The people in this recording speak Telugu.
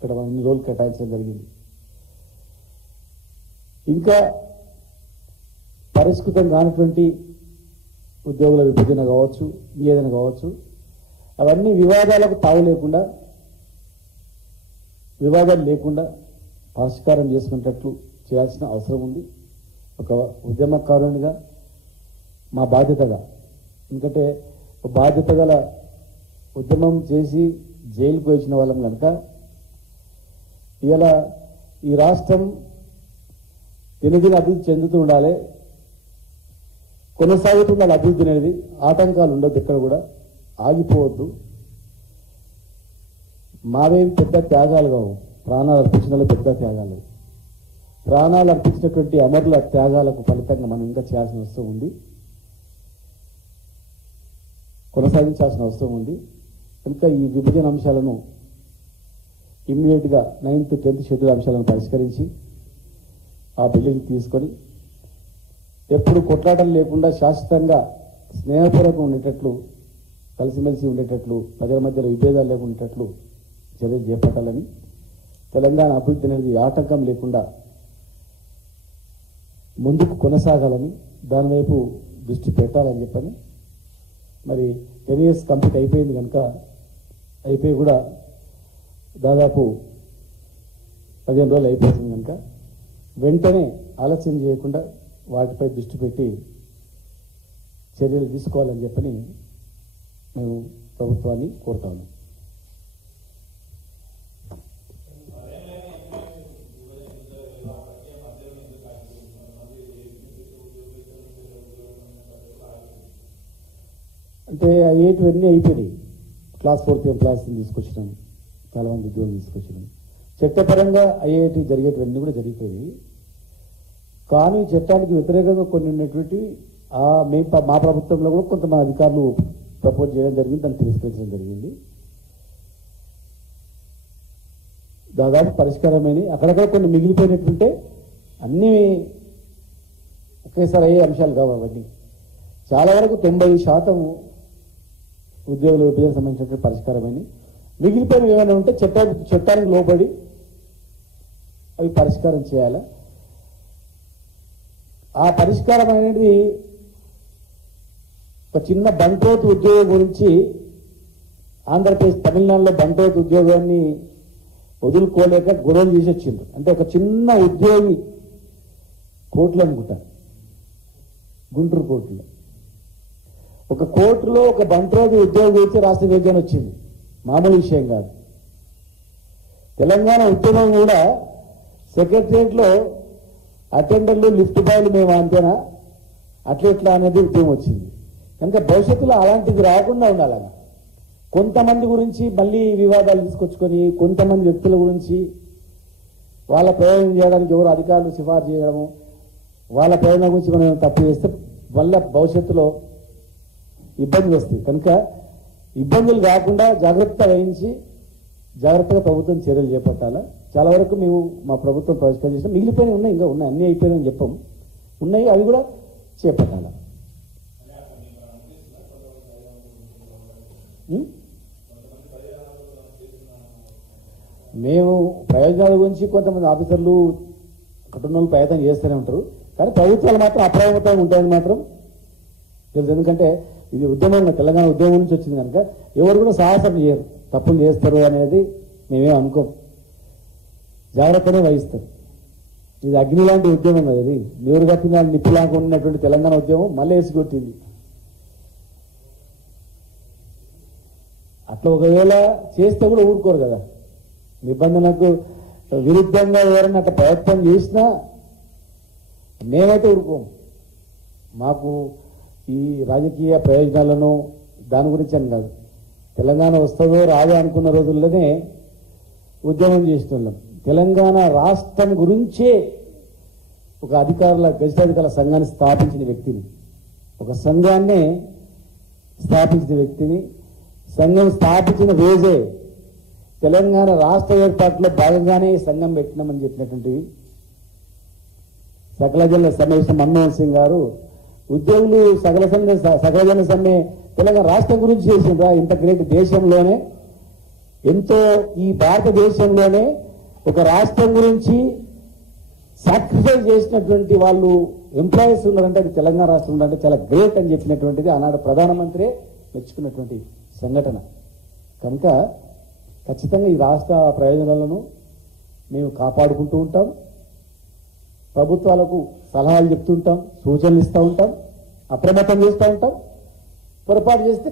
ఇక్కడ మనం ఇన్ని రోజులు కేటాయించడం జరిగింది. ఇంకా పరిష్కృతం కానటువంటి ఉద్యోగుల విభజన కావచ్చు, ఏదైనా కావచ్చు, అవన్నీ వివాదాలకు తావు లేకుండా, వివాదాలు లేకుండా పరిష్కారం చేసుకునేటట్లు చేయాల్సిన అవసరం ఉంది. ఒక ఉద్యమకారునిగా మా బాధ్యతగా, ఎందుకంటే బాధ్యత గల ఉద్యమం చేసి జైలుకు వచ్చిన వాళ్ళం కనుక ఇలా ఈ రాష్ట్రం దినదిన అభివృద్ధి చెందుతూ ఉండాలి, కొనసాగుతుండాలి అభివృద్ధి అనేది. ఆటంకాలు ఉండొద్దు, ఎక్కడ కూడా ఆగిపోవద్దు. మావేమి పెద్ద త్యాగాలు కావు, ప్రాణాలు అర్పించిన పెద్ద త్యాగాలు. ప్రాణాలు అర్పించినటువంటి అమరుల త్యాగాలకు ఫలితంగా మనం ఇంకా చేయాల్సిన అవసరం ఉంది, కొనసాగించాల్సిన అవసరం ఉంది. కనుక ఈ విభజన అంశాలను ఇమ్మీడియట్గా 9th 10th షెడ్యూల్ అంశాలను పరిష్కరించి ఆ బిల్లుని తీసుకొని ఎప్పుడు కొట్లాటలు లేకుండా శాశ్వతంగా స్నేహపూర్వకంగా ఉండేటట్లు, కలిసిమెలిసి ఉండేటట్లు, ప్రజల మధ్యలో విభేదాలు లేకుండా ఉండేటట్లు చర్యలు చేపట్టాలని, తెలంగాణ అభివృద్ధి అనేది ఆటంకం లేకుండా ముందుకు కొనసాగాలని, దానివైపు దృష్టి పెట్టాలని చెప్పని. మరి 10 years కంప్లీట్ అయిపోయింది కనుక, అయిపోయి కూడా దాదాపు 15 రోజులు అయిపోతుంది కనుక వెంటనే ఆలస్యం చేయకుండా వాటిపై దృష్టి పెట్టి చర్యలు తీసుకోవాలని చెప్పని మేము ప్రభుత్వాన్ని కోరుతాము. అంటే అయ్యేటివన్నీ అయిపోయినాయి. క్లాస్ 4th ఎంప్లాయీస్ని తీసుకొచ్చినాం, చాలా మంది ఉద్యోగులు తీసుకొచ్చినాం. చట్టపరంగా అయ్యేటి జరిగేటివన్నీ కూడా జరిగిపోయాయి. కానీ చట్టానికి వ్యతిరేకంగా కొన్ని ఉన్నటువంటి మా ప్రభుత్వంలో కూడా కొంతమంది అధికారులు ప్రపోజ్ చేయడం జరిగింది, దాన్ని తిరస్కరించడం జరిగింది. దాదాపు పరిష్కారమైనవి. అక్కడక్కడ కొన్ని మిగిలిపోయినట్టుంటే అన్నీ ఒకేసారి అయ్యే అంశాలు కావు అవన్నీ. చాలా వరకు 90% ఉద్యోగుల విభజన సంబంధించినటువంటి పరిష్కారమైనవి. మిగిలిపోయినవి ఏమైనా ఉంటే చట్టానికి లోబడి అవి పరిష్కారం చేయాలి. ఆ పరిష్కారం అనేది ఒక చిన్న బంట్రోత్ ఉద్యోగం గురించి ఆంధ్రప్రదేశ్, తమిళనాడులో బంట్రోత్ ఉద్యోగాన్ని వదులుకోలేక గొడవలు చేసి వచ్చిండ్రు. అంటే ఒక చిన్న ఉద్యోగి కోర్టులు అనుకుంటా, గుంటూరు కోర్టులో ఒక కోర్టులో ఒక బంట్రోత్ ఉద్యోగి వచ్చి రాష్ట్ర విభజన వచ్చింది. మామూలు విషయం కాదు. తెలంగాణ ఉద్యమం కూడా సెక్రటరియట్లో అటెండర్లు, లిఫ్ట్ బాయ్లు మేము అంతేనా, అట్లా అనేది ఉద్యమం వచ్చింది. కనుక భవిష్యత్తులో అలాంటిది రాకుండా ఉండాలన్న కొంతమంది గురించి మళ్ళీ వివాదాలు తీసుకొచ్చుకొని, కొంతమంది వ్యక్తుల గురించి వాళ్ళ ప్రయోజనం చేయడానికి ఎవరు అధికారులు సిఫార్సు చేయడము, వాళ్ళ ప్రయోజనం గురించి మనం తప్పు చేస్తే వల్ల భవిష్యత్తులో ఇబ్బందులు వస్తాయి. కనుక ఇబ్బందులు కాకుండా జాగ్రత్త వహించి జాగ్రత్తగా ప్రభుత్వం చర్యలు చేపట్టాలా. చాలా వరకు మేము మా ప్రభుత్వం పరిష్కారం చేసినా మిగిలిపోయినవి ఉన్నాయి, ఇంకా ఉన్నాయి, అన్నీ అయిపోయినాయని చెప్పాం, ఉన్నాయి, అవి కూడా చేపట్టాలా. మేము ప్రయోజనాల గురించి కొంతమంది ఆఫీసర్లు కుటుంబాలు ప్రయత్నం చేస్తూనే ఉంటారు. కానీ ప్రభుత్వాలు మాత్రం అప్రమత్తంగా ఉంటాయని మాత్రం తెలుసు. ఎందుకంటే ఇది ఉద్యమంగా, తెలంగాణ ఉద్యమం నుంచి వచ్చింది కనుక ఎవరు కూడా సాహసం చేయరు, తప్పులు చేస్తారు అనేది మేమేం అనుకోం, జాగ్రత్తనే వహిస్తారు. ఇది అగ్ని లాంటి ఉద్యమం కదా, ఇది నీరు కట్టిన నిప్పులాగా ఉన్నటువంటి తెలంగాణ ఉద్యమం మళ్ళీ వేసి కొట్టింది. అట్లా ఒకవేళ చేస్తే కూడా ఊరుకోరు కదా, నిబంధనకు విరుద్ధంగా ఎవరైనా అట్లా ప్రయత్నం చేసినా మేమైతే ఊరుకోము. మాకు ఈ రాజకీయ ప్రయోజనాలను దాని గురించి అని కాదు, తెలంగాణ వస్తుందో రాదో అనుకున్న రోజుల్లోనే ఉద్యమం చేస్తున్నాం. తెలంగాణ రాష్ట్రం గురించే ఒక గెజిటెడ్ సంఘాన్ని స్థాపించిన వ్యక్తిని, ఒక సంఘాన్నే స్థాపించిన వ్యక్తిని, సంఘం స్థాపించిన రోజే తెలంగాణ రాష్ట్ర ఏర్పాటులో భాగంగానే సంఘం పెట్టినామని చెప్పినటువంటివి సకల జన సమావేశం మన్మోహన్ సింగ్ గారు ఉద్యోగులు సకల జన సమ్మె తెలంగాణ రాష్ట్రం గురించి చేసిండ్రా, ఇంత గ్రేట్ దేశంలోనే ఎంతో ఈ భారతదేశంలోనే ఒక రాష్ట్రం గురించి సాక్రిఫైస్ చేసినటువంటి వాళ్ళు ఎంప్లాయీస్ ఉన్నారంటే అది తెలంగాణ రాష్ట్రం ఉన్నారంటే చాలా గ్రేట్ అని చెప్పినటువంటిది ఆనాడు ప్రధానమంత్రి మెచ్చుకున్నటువంటి సంఘటన. కనుక ఖచ్చితంగా ఈ రాష్ట్ర ప్రయోజనాలను మేము కాపాడుకుంటూ ఉంటాం, ప్రభుత్వాలకు సలహాలు చెప్తూ ఉంటాం, సూచనలు ఇస్తూ ఉంటాం, అప్రమత్తం చేస్తూ ఉంటాం. పొరపాటు చేస్తే